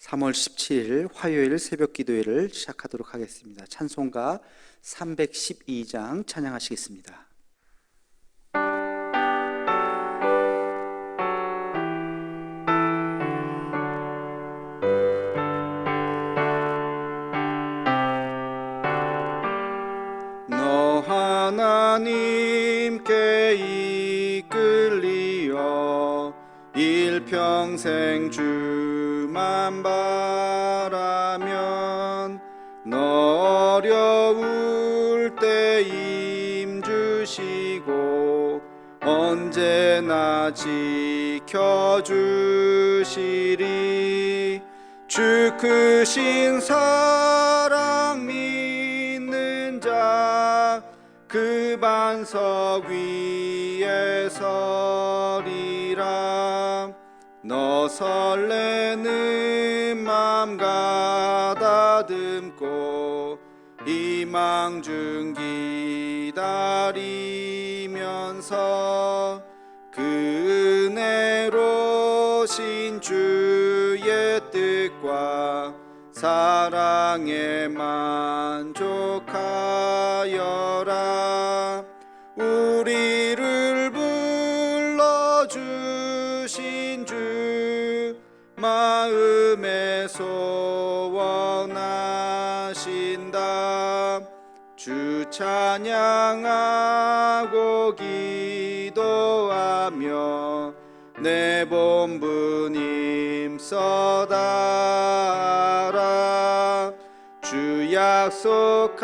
3월 17일 화요일 새벽 기도회를 시작하도록 하겠습니다. 찬송가 312장 찬양하시겠습니다. 너 하나님께 이끌리어 일평생 주만 바라면 너 어려울 때 힘주시고 언제나 지켜주시리. 주 크신 사랑 믿는 자 그 반석 위에 서리라. 너 설레는 맘 가다듬고 희망 중 기다리면서 그 은혜로신 주의 뜻과 사랑에 만족하여라. 우리를 불러주신 주 마음에 소원하신다. 주 찬양하고 기도하며 내 본분 힘써다라. 주 약속하신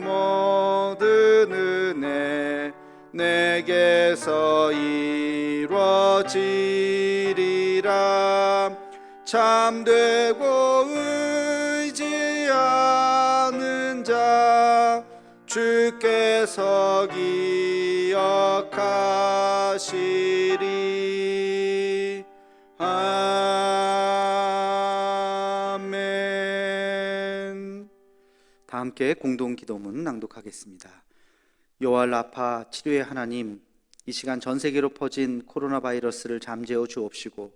모든 은혜 내게서 이루어지리라. 참되고 의지하는 자 주께서 기억하시리. 아멘. 다 함께 공동 기도문 낭독하겠습니다. 여호와 라파 치료의 하나님, 이 시간 전 세계로 퍼진 코로나 바이러스를 잠재워 주옵시고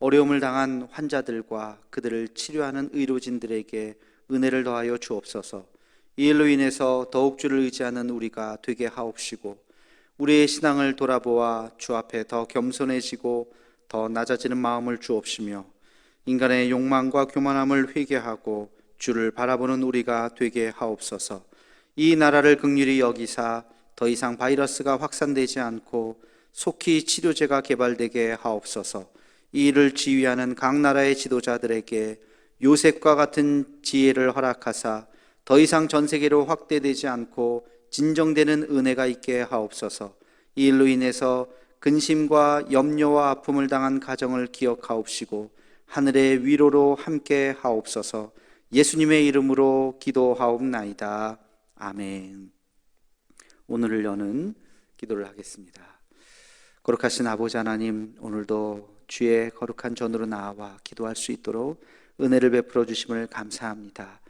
어려움을 당한 환자들과 그들을 치료하는 의료진들에게 은혜를 더하여 주옵소서. 이 일로 인해서 더욱 주를 의지하는 우리가 되게 하옵시고 우리의 신앙을 돌아보아 주 앞에 더 겸손해지고 더 낮아지는 마음을 주옵시며 인간의 욕망과 교만함을 회개하고 주를 바라보는 우리가 되게 하옵소서. 이 나라를 긍휼히 여기사 더 이상 바이러스가 확산되지 않고 속히 치료제가 개발되게 하옵소서. 이 일을 지휘하는 각 나라의 지도자들에게 요셉과 같은 지혜를 허락하사 더 이상 전 세계로 확대되지 않고 진정되는 은혜가 있게 하옵소서. 이 일로 인해서 근심과 염려와 아픔을 당한 가정을 기억하옵시고 하늘의 위로로 함께 하옵소서. 예수님의 이름으로 기도하옵나이다. 아멘. 오늘을 여는 기도를 하겠습니다. 거룩하신 아버지 하나님, 오늘도 주의 거룩한 전으로 나와 기도할 수 있도록 은혜를 베풀어 주심을 감사합니다.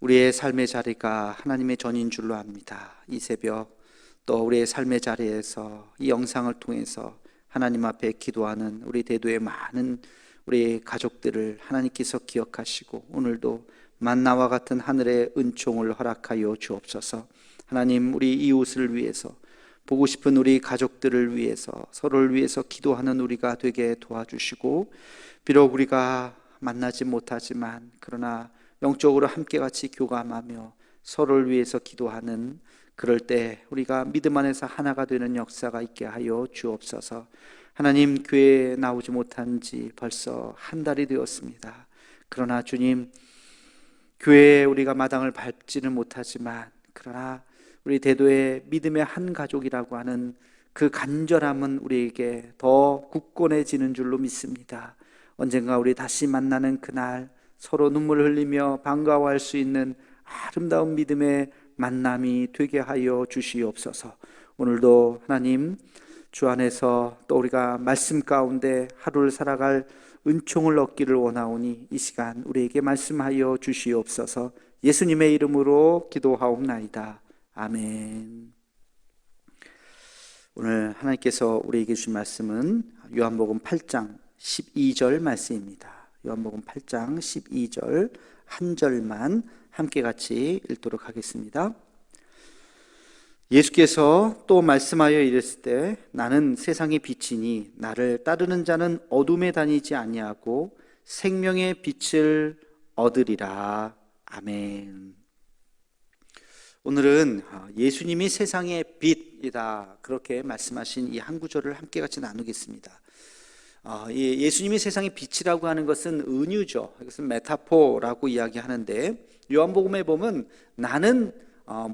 우리의 삶의 자리가 하나님의 전인 줄로 압니다. 이 새벽 또 우리의 삶의 자리에서 이 영상을 통해서 하나님 앞에 기도하는 우리 대도의 많은 우리 가족들을 하나님께서 기억하시고 오늘도 만나와 같은 하늘의 은총을 허락하여 주옵소서. 하나님, 우리 이웃을 위해서, 보고 싶은 우리 가족들을 위해서, 서로를 위해서 기도하는 우리가 되게 도와주시고, 비록 우리가 만나지 못하지만 그러나 영적으로 함께 같이 교감하며 서로를 위해서 기도하는, 그럴 때 우리가 믿음 안에서 하나가 되는 역사가 있게 하여 주옵소서. 하나님, 교회에 나오지 못한 지 벌써 한 달이 되었습니다. 그러나 주님, 교회에 우리가 마당을 밟지는 못하지만 그러나 우리 대도의 믿음의 한 가족이라고 하는 그 간절함은 우리에게 더 굳건해지는 줄로 믿습니다. 언젠가 우리 다시 만나는 그날 서로 눈물을 흘리며 반가워할 수 있는 아름다운 믿음의 만남이 되게 하여 주시옵소서. 오늘도 하나님, 주 안에서 또 우리가 말씀 가운데 하루를 살아갈 은총을 얻기를 원하오니 이 시간 우리에게 말씀하여 주시옵소서. 예수님의 이름으로 기도하옵나이다. 아멘. 오늘 하나님께서 우리에게 주신 말씀은 요한복음 8장 12절 말씀입니다. 요한복음 8장 12절 한 절만 함께 같이 읽도록 하겠습니다. 예수께서 또 말씀하여 이르실 때 나는 세상의 빛이니 나를 따르는 자는 어둠에 다니지 아니하고 생명의 빛을 얻으리라. 아멘. 오늘은 예수님이 세상의 빛이다 그렇게 말씀하신 이 한 구절을 함께 같이 나누겠습니다. 예수님이 세상의 빛이라고 하는 것은 은유죠. 이것은 메타포라고 이야기하는데 요한복음에 보면 나는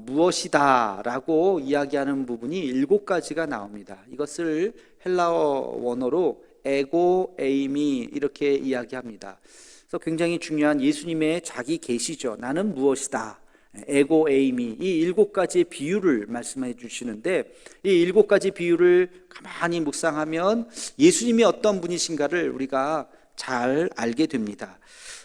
무엇이다 라고 이야기하는 부분이 7가지가 나옵니다. 이것을 헬라어 원어로 에고 에이미 이렇게 이야기합니다. 그래서 굉장히 중요한 예수님의 자기 계시죠. 나는 무엇이다, 에고 에이미, 이 7가지의 비유를 말씀해 주시는데 이 7가지 비유를 가만히 묵상하면 예수님이 어떤 분이신가를 우리가 잘 알게 됩니다.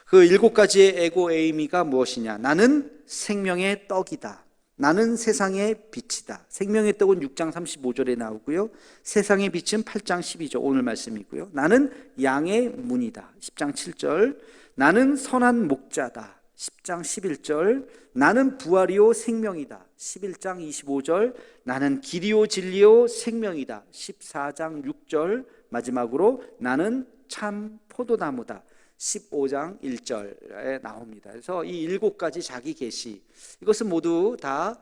그 7가지의 에고 에이미가 무엇이냐? 나는 생명의 떡이다. 나는 세상의 빛이다. 생명의 떡은 6장 35절에 나오고요. 세상의 빛은 8장 12절 오늘 말씀이고요. 나는 양의 문이다. 10장 7절. 나는 선한 목자다. 10장 11절. 나는 부활이요 생명이다. 11장 25절. 나는 길이요 진리요 생명이다. 14장 6절. 마지막으로 나는 참 포도나무다. 15장 1절에 나옵니다. 그래서 이 7가지 자기 계시, 이것은 모두 다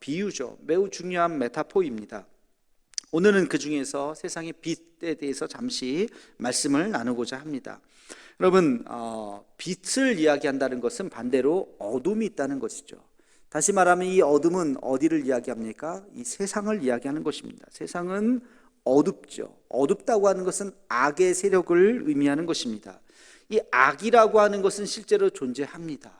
비유죠. 매우 중요한 메타포입니다. 오늘은 그 중에서 세상의 빛에 대해서 잠시 말씀을 나누고자 합니다. 여러분, 빛을 이야기한다는 것은 반대로 어둠이 있다는 것이죠. 다시 말하면 이 어둠은 어디를 이야기합니까? 이 세상을 이야기하는 것입니다. 세상은 어둡죠. 어둡다고 하는 것은 악의 세력을 의미하는 것입니다. 이 악이라고 하는 것은 실제로 존재합니다.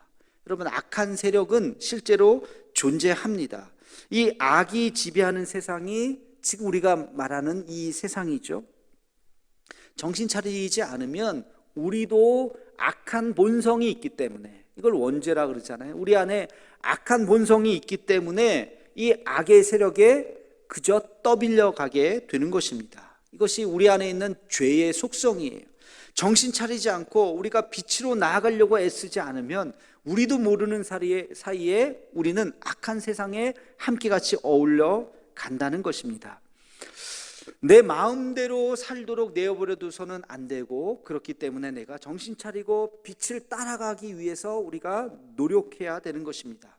여러분, 악한 세력은 실제로 존재합니다. 이 악이 지배하는 세상이 지금 우리가 말하는 이 세상이죠. 정신 차리지 않으면 우리도 악한 본성이 있기 때문에, 이걸 원죄라 그러잖아요. 우리 안에 악한 본성이 있기 때문에 이 악의 세력에 그저 떠밀려 가게 되는 것입니다. 이것이 우리 안에 있는 죄의 속성이에요. 정신 차리지 않고 우리가 빛으로 나아가려고 애쓰지 않으면 우리도 모르는 사이에 우리는 악한 세상에 함께 같이 어울려 간다는 것입니다. 내 마음대로 살도록 내어버려둬서는 안 되고, 그렇기 때문에 내가 정신 차리고 빛을 따라가기 위해서 우리가 노력해야 되는 것입니다.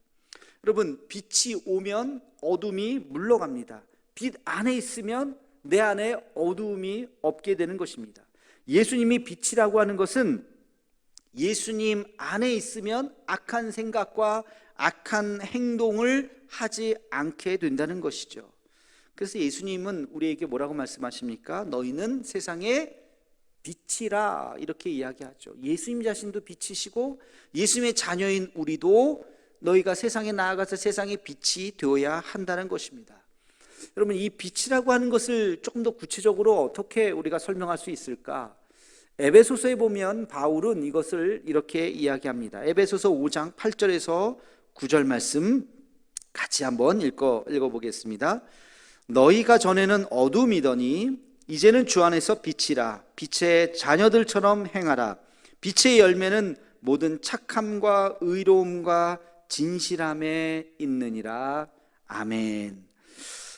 여러분, 빛이 오면 어둠이 물러갑니다. 빛 안에 있으면 내 안에 어두움이 없게 되는 것입니다. 예수님이 빛이라고 하는 것은 예수님 안에 있으면 악한 생각과 악한 행동을 하지 않게 된다는 것이죠. 그래서 예수님은 우리에게 뭐라고 말씀하십니까? 너희는 세상의 빛이라 이렇게 이야기하죠. 예수님 자신도 빛이시고 예수님의 자녀인 우리도 너희가 세상에 나아가서 세상의 빛이 되어야 한다는 것입니다. 여러분, 이 빛이라고 하는 것을 조금 더 구체적으로 어떻게 우리가 설명할 수 있을까? 에베소서에 보면 바울은 이것을 이렇게 이야기합니다. 에베소서 5장 8절에서 9절 말씀 같이 한번 읽어보겠습니다. 너희가 전에는 어둠이더니 이제는 주 안에서 빛이라. 빛의 자녀들처럼 행하라. 빛의 열매는 모든 착함과 의로움과 진실함에 있느니라. 아멘.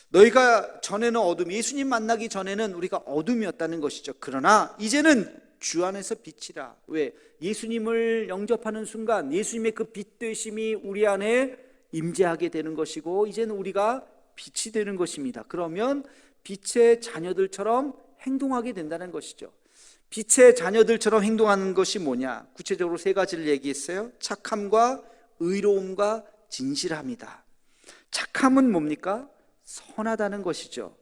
너희가 전에는 어둠, 예수님 만나기 전에는 우리가 어둠이었다는 것이죠. 그러나 이제는 주 안에서 빛이라. 왜? 예수님을 영접하는 순간 예수님의 그 빛 되심이 우리 안에 임재하게 되는 것이고, 이제는 우리가 빛이 되는 것입니다. 그러면 빛의 자녀들처럼 행동하게 된다는 것이죠. 빛의 자녀들처럼 행동하는 것이 뭐냐? 구체적으로 3가지를 얘기했어요. 착함과 의로움과 진실함이다. 착함은 뭡니까? 선하다는 것이죠.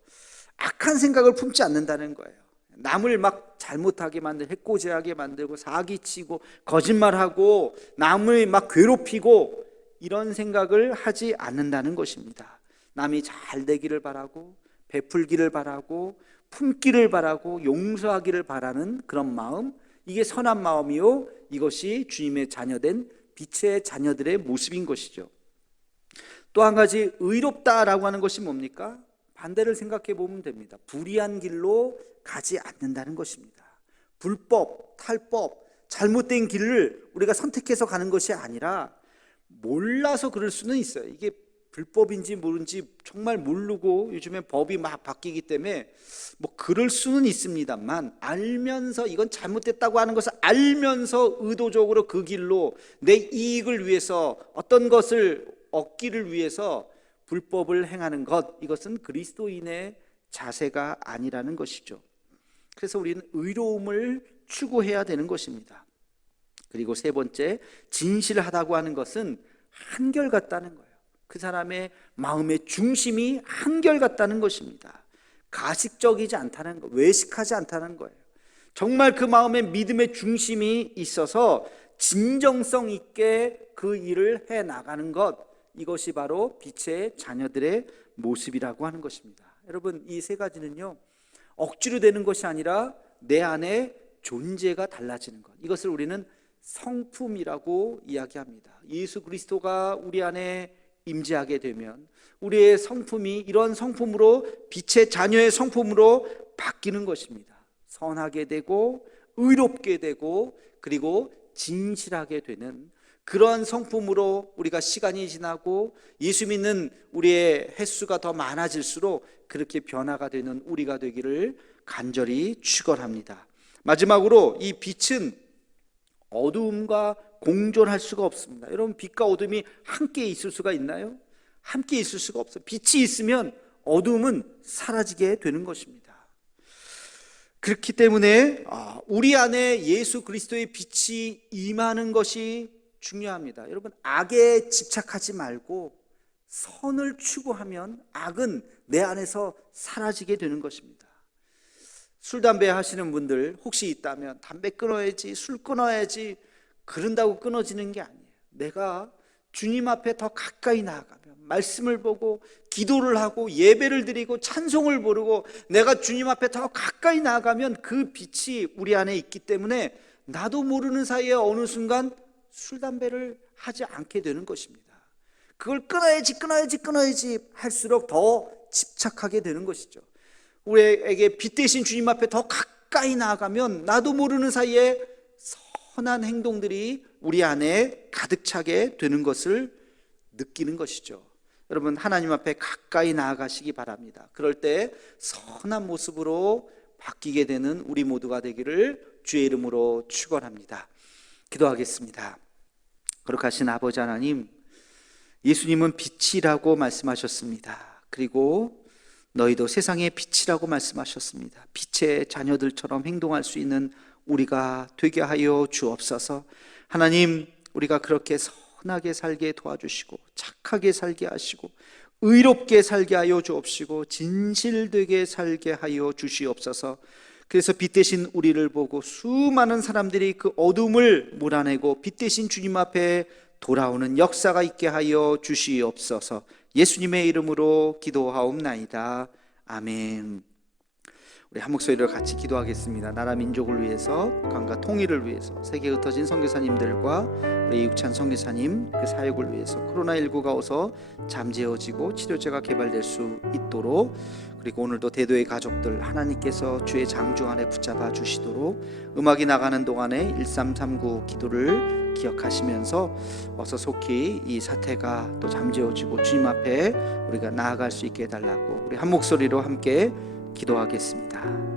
악한 생각을 품지 않는다는 거예요. 남을 막 잘못하게 만들고 해코지하게 만들고 사기치고 거짓말하고 남을 막 괴롭히고 이런 생각을 하지 않는다는 것입니다. 남이 잘 되기를 바라고 베풀기를 바라고 품기를 바라고 용서하기를 바라는 그런 마음, 이게 선한 마음이요, 이것이 주님의 자녀된 빛의 자녀들의 모습인 것이죠. 또 한 가지, 의롭다라고 하는 것이 뭡니까? 반대를 생각해 보면 됩니다. 불의한 길로 가지 않는다는 것입니다. 불법, 탈법, 잘못된 길을 우리가 선택해서 가는 것이 아니라 몰라서 그럴 수는 있어요. 이게 불법인지 모른지 정말 모르고 요즘에 법이 막 바뀌기 때문에 뭐 그럴 수는 있습니다만, 알면서 이건 잘못됐다고 하는 것을 알면서 의도적으로 그 길로 내 이익을 위해서 어떤 것을 얻기를 위해서 불법을 행하는 것, 이것은 그리스도인의 자세가 아니라는 것이죠. 그래서 우리는 의로움을 추구해야 되는 것입니다. 그리고 세 번째, 진실하다고 하는 것은 한결같다는 거예요. 그 사람의 마음의 중심이 한결같다는 것입니다. 가식적이지 않다는 거, 외식하지 않다는 거예요. 정말 그 마음의 믿음의 중심이 있어서 진정성 있게 그 일을 해 나가는 것, 이것이 바로 빛의 자녀들의 모습이라고 하는 것입니다. 여러분, 이 세 가지는요, 억지로 되는 것이 아니라 내 안에 존재가 달라지는 것, 이것을 우리는 성품이라고 이야기합니다. 예수 그리스도가 우리 안에 임재하게 되면 우리의 성품이 이런 성품으로, 빛의 자녀의 성품으로 바뀌는 것입니다. 선하게 되고 의롭게 되고 그리고 진실하게 되는 그런 성품으로 우리가 시간이 지나고 예수 믿는 우리의 횟수가 더 많아질수록 그렇게 변화가 되는 우리가 되기를 간절히 축원합니다. 마지막으로, 이 빛은 어두움과 공존할 수가 없습니다. 여러분, 빛과 어둠이 함께 있을 수가 있나요? 함께 있을 수가 없어요. 빛이 있으면 어둠은 사라지게 되는 것입니다. 그렇기 때문에 우리 안에 예수 그리스도의 빛이 임하는 것이 중요합니다. 여러분, 악에 집착하지 말고 선을 추구하면 악은 내 안에서 사라지게 되는 것입니다. 술, 담배 하시는 분들 혹시 있다면 담배 끊어야지, 술 끊어야지, 그런다고 끊어지는 게 아니에요. 내가 주님 앞에 더 가까이 나아가면, 말씀을 보고 기도를 하고 예배를 드리고 찬송을 부르고 내가 주님 앞에 더 가까이 나아가면 그 빛이 우리 안에 있기 때문에 나도 모르는 사이에 어느 순간 술, 담배를 하지 않게 되는 것입니다. 그걸 끊어야지 할수록 더 집착하게 되는 것이죠. 우리에게 빛 대신 주님 앞에 더 가까이 나아가면 나도 모르는 사이에 선한 행동들이 우리 안에 가득 차게 되는 것을 느끼는 것이죠. 여러분, 하나님 앞에 가까이 나아가시기 바랍니다. 그럴 때 선한 모습으로 바뀌게 되는 우리 모두가 되기를 주의 이름으로 축원합니다. 기도하겠습니다. 거룩하신 아버지 하나님, 예수님은 빛이라고 말씀하셨습니다. 그리고 너희도 세상의 빛이라고 말씀하셨습니다. 빛의 자녀들처럼 행동할 수 있는 우리가 되게 하여 주옵소서. 하나님, 우리가 그렇게 선하게 살게 도와주시고 착하게 살게 하시고 의롭게 살게 하여 주옵시고 진실되게 살게 하여 주시옵소서. 그래서 빛 대신 우리를 보고 수많은 사람들이 그 어둠을 몰아내고 빛 대신 주님 앞에 돌아오는 역사가 있게 하여 주시옵소서. 예수님의 이름으로 기도하옵나이다. 아멘. 우리 한 목소리로 같이 기도하겠습니다. 나라 민족을 위해서, 국가과 통일을 위해서, 세계에 흩어진 선교사님들과 우리 육찬 선교사님 그 사역을 위해서 코로나19가 어서 잠재워지고 치료제가 개발될 수 있도록, 그리고 오늘도 대도의 가족들 하나님께서 주의 장중 안에 붙잡아 주시도록 음악이 나가는 동안에 1339 기도를 기억하시면서 어서 속히 이 사태가 또 잠재워지고 주님 앞에 우리가 나아갈 수 있게 해달라고 우리 한 목소리로 함께 기도하겠습니다.